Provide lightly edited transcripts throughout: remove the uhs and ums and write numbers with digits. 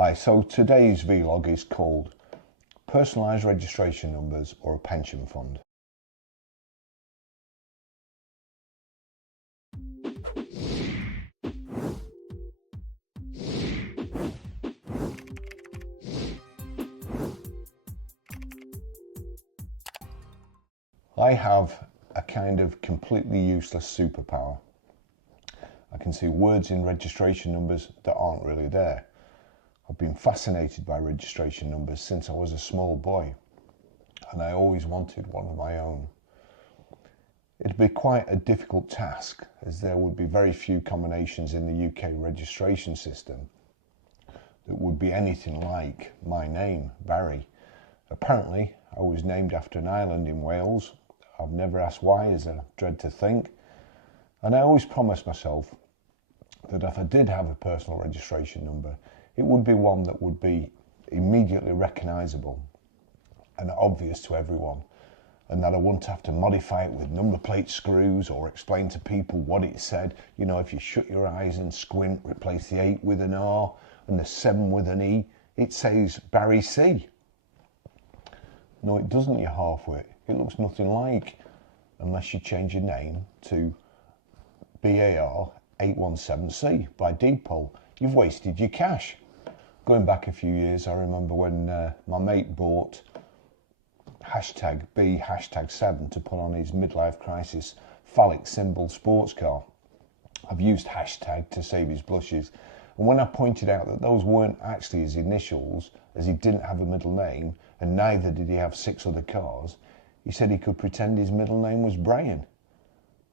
Hi, so today's vlog is called Personalised Registration Numbers or a Pension Fund. I have a kind of completely useless superpower. I can see words in registration numbers that aren't really there. I've been fascinated by registration numbers since I was a small boy, and I always wanted one of my own. It'd be quite a difficult task, as there would be very few combinations in the UK registration system that would be anything like my name, Barrie. Apparently, I was named after an island in Wales. I've never asked why, as I dread to think. And I always promised myself that if I did have a personal registration number, it would be one that would be immediately recognisable and obvious to everyone, and that I wouldn't have to modify it with number plate screws or explain to people what it said. You know, if you shut your eyes and squint, replace the 8 with an R and the 7 with an E, it says Barrie C. No, it doesn't, you halfwit. It looks nothing like, unless you change your name to BAR 817C by Depot. You've wasted your cash. Going back a few years, I remember when my mate bought hashtag B, hashtag 7 to put on his midlife crisis phallic symbol sports car. I've used hashtag to save his blushes. And when I pointed out that those weren't actually his initials, as he didn't have a middle name, and neither did he have 6 other cars, he said he could pretend his middle name was Brian.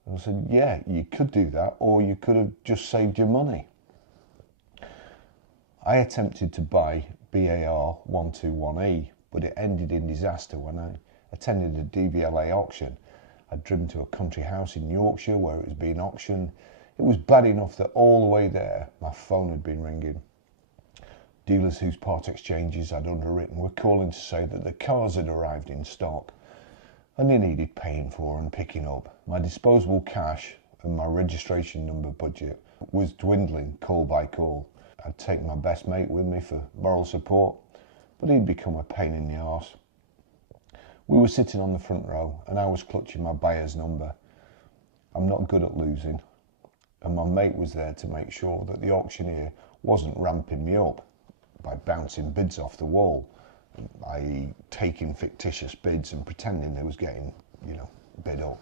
And I said, yeah, you could do that, or you could have just saved your money. I attempted to buy BAR 121E, but it ended in disaster when I attended a DVLA auction. I'd driven to a country house in Yorkshire where it was being auctioned. It was bad enough that all the way there, my phone had been ringing. Dealers whose part exchanges I'd underwritten were calling to say that the cars had arrived in stock and they needed paying for and picking up. My disposable cash and my registration number budget was dwindling call by call. I'd take my best mate with me for moral support, but he'd become a pain in the arse. We were sitting on the front row and I was clutching my buyer's number. I'm not good at losing, and my mate was there to make sure that the auctioneer wasn't ramping me up by bouncing bids off the wall, i.e. taking fictitious bids and pretending they was getting, bid up,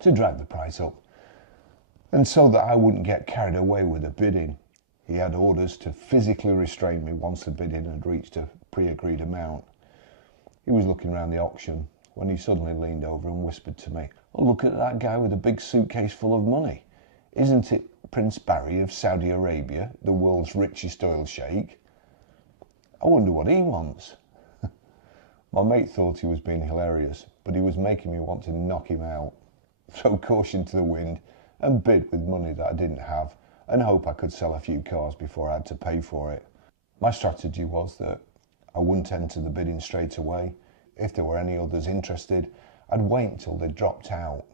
to drive the price up. And so that I wouldn't get carried away with the bidding, he had orders to physically restrain me once the bidding had reached a pre-agreed amount. He was looking around the auction when he suddenly leaned over and whispered to me, "Oh, look at that guy with a big suitcase full of money. Isn't it Prince Barrie of Saudi Arabia, the world's richest oil sheikh? I wonder what he wants." My mate thought he was being hilarious, but he was making me want to knock him out, throw caution to the wind and bid with money that I didn't have and hope I could sell a few cars before I had to pay for it. My strategy was that I wouldn't enter the bidding straight away. If there were any others interested, I'd wait until they dropped out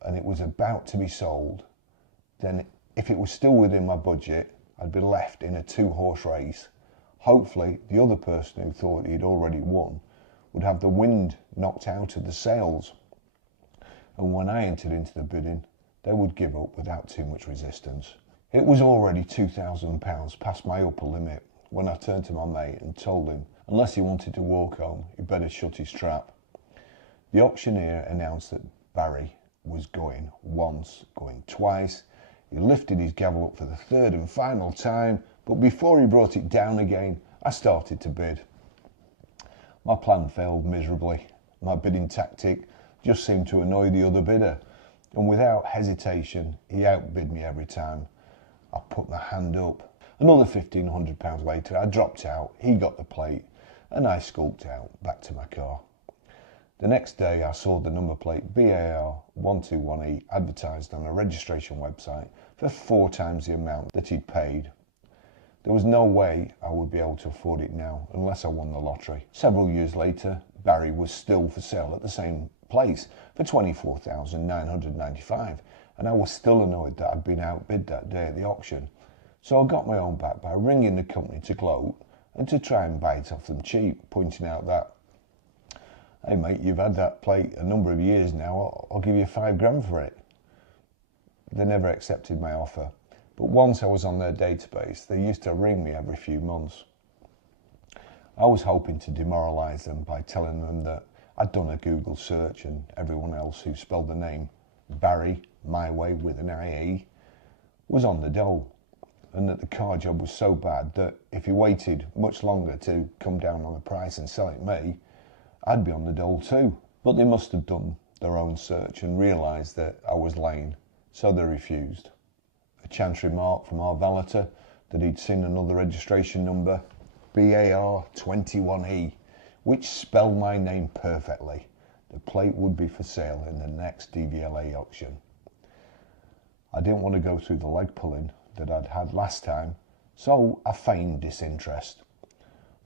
and it was about to be sold. Then, if it was still within my budget, I'd be left in a 2-horse race. Hopefully, the other person who thought he'd already won would have the wind knocked out of the sails. And when I entered into the bidding, they would give up without too much resistance. It was already £2,000 past my upper limit when I turned to my mate and told him, unless he wanted to walk home, he better shut his trap. The auctioneer announced that Barrie was going once, going twice. He lifted his gavel up for the 3rd and final time, but before he brought it down again, I started to bid. My plan failed miserably. My bidding tactic just seemed to annoy the other bidder, and without hesitation, he outbid me every time. I put my hand up. Another £1,500 later, I dropped out, he got the plate, and I skulked out back to my car. The next day, I saw the number plate BAR 121E advertised on a registration website for 4 times the amount that he'd paid. There was no way I would be able to afford it now unless I won the lottery. Several years later, Barrie was still for sale at the same place for £24,995, and I was still annoyed that I'd been outbid that day at the auction. So I got my own back by ringing the company to gloat and to try and buy it off them cheap, pointing out that, hey mate, you've had that plate a number of years now, I'll give you £5 for it. They never accepted my offer, but once I was on their database, they used to ring me every few months. I was hoping to demoralise them by telling them that I'd done a Google search and everyone else who spelled the name Barrie, my way with an IE, was on the dole, and that the car job was so bad that if he waited much longer to come down on the price and sell it me, I'd be on the dole too. But they must have done their own search and realised that I was lame, so they refused. A chance remark from our valeter that he'd seen another registration number, BAR 21E, which spelled my name perfectly. The plate would be for sale in the next DVLA auction. I didn't want to go through the leg pulling that I'd had last time, so I feigned disinterest.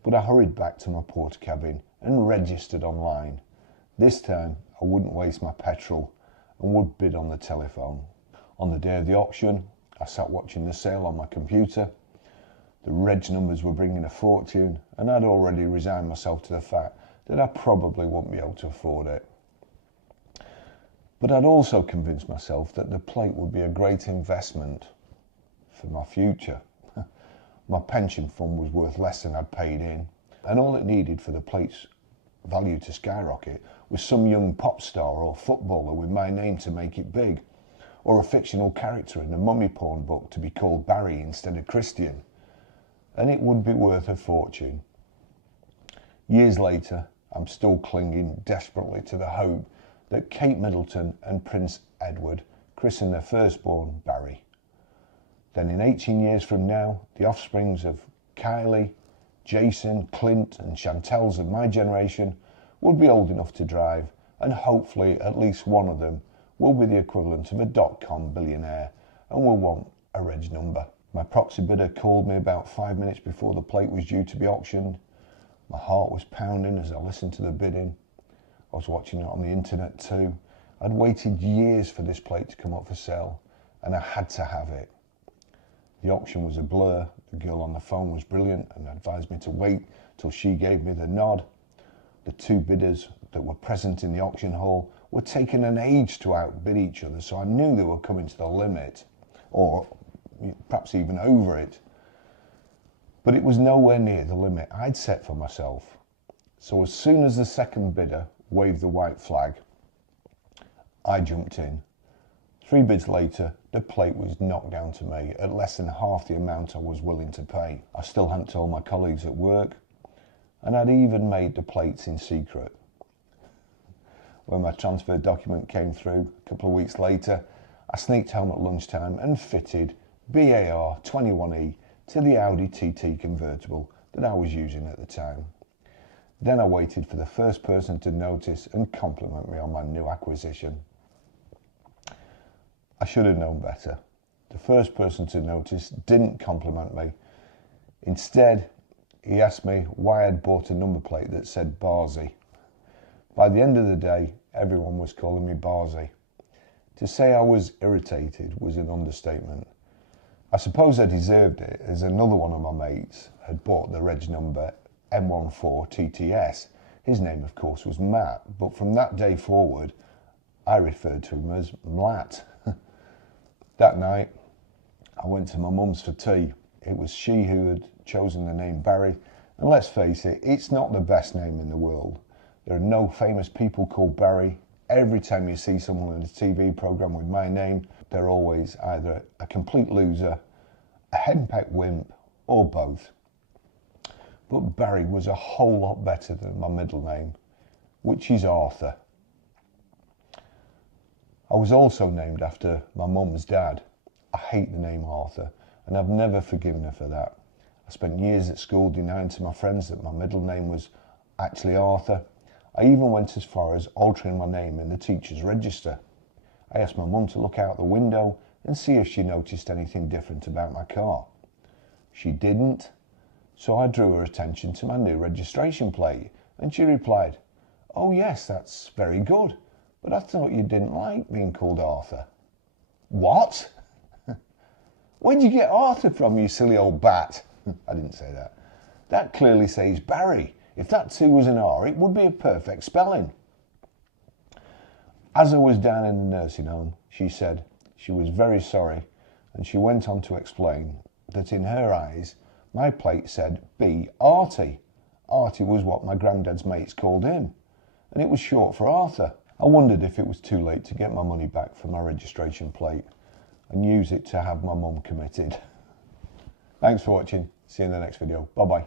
But I hurried back to my porter cabin and registered online. This time I wouldn't waste my petrol and would bid on the telephone. On the day of the auction, I sat watching the sale on my computer. The reg numbers were bringing a fortune, and I'd already resigned myself to the fact that I probably wouldn't be able to afford it. But I'd also convinced myself that the plate would be a great investment for my future. My pension fund was worth less than I'd paid in, and all it needed for the plate's value to skyrocket was some young pop star or footballer with my name to make it big, or a fictional character in a mummy porn book to be called Barrie instead of Christian, and it would be worth a fortune. Years later, I'm still clinging desperately to the hope that Kate Middleton and Prince Edward christen their firstborn Barrie. Then in 18 years from now, the offsprings of Kylie, Jason, Clint and Chantels of my generation will be old enough to drive, and hopefully at least one of them will be the equivalent of a .com billionaire and will want a reg number. My proxy bidder called me about 5 minutes before the plate was due to be auctioned. My heart was pounding as I listened to the bidding. I was watching it on the internet too. I'd waited years for this plate to come up for sale, and I had to have it. The auction was a blur. The girl on the phone was brilliant and advised me to wait till she gave me the nod. The two bidders that were present in the auction hall were taking an age to outbid each other, so I knew they were coming to the limit, or perhaps even over it. But it was nowhere near the limit I'd set for myself. So as soon as the second bidder waved the white flag, I jumped in. 3 bids later, the plate was knocked down to me at less than half the amount I was willing to pay. I still hadn't told my colleagues at work, and I'd even made the plates in secret. When my transfer document came through a couple of weeks later, I sneaked home at lunchtime and fitted BAR 21E to the Audi TT convertible that I was using at the time. Then I waited for the first person to notice and compliment me on my new acquisition. I should have known better. The first person to notice didn't compliment me. Instead, he asked me why I'd bought a number plate that said Barrie. By the end of the day, everyone was calling me Barrie. To say I was irritated was an understatement. I suppose I deserved it, as another one of my mates had bought the reg number M14TTS. His name, of course, was Matt, but from that day forward, I referred to him as Mlat. That night, I went to my mum's for tea. It was she who had chosen the name Barrie, and let's face it, it's not the best name in the world. There are no famous people called Barrie. Every time you see someone in a TV programme with my name, they're always either a complete loser, a henpecked wimp, or both. But Barrie was a whole lot better than my middle name, which is Arthur. I was also named after my mum's dad. I hate the name Arthur, and I've never forgiven her for that. I spent years at school denying to my friends that my middle name was actually Arthur. I even went as far as altering my name in the teacher's register. I asked my mum to look out the window and see if she noticed anything different about my car. She didn't, so I drew her attention to my new registration plate, and she replied, "Oh yes, that's very good, but I thought you didn't like being called Arthur." What? Where'd you get Arthur from, you silly old bat? I didn't say that. That clearly says Barrie. If that 2 was an R, it would be a perfect spelling. As I was down in the nursing home, she said she was very sorry, and she went on to explain that in her eyes, my plate said B. Artie. Artie was what my granddad's mates called him, and it was short for Arthur. I wondered if it was too late to get my money back for my registration plate and use it to have my mum committed. Thanks for watching. See you in the next video. Bye bye.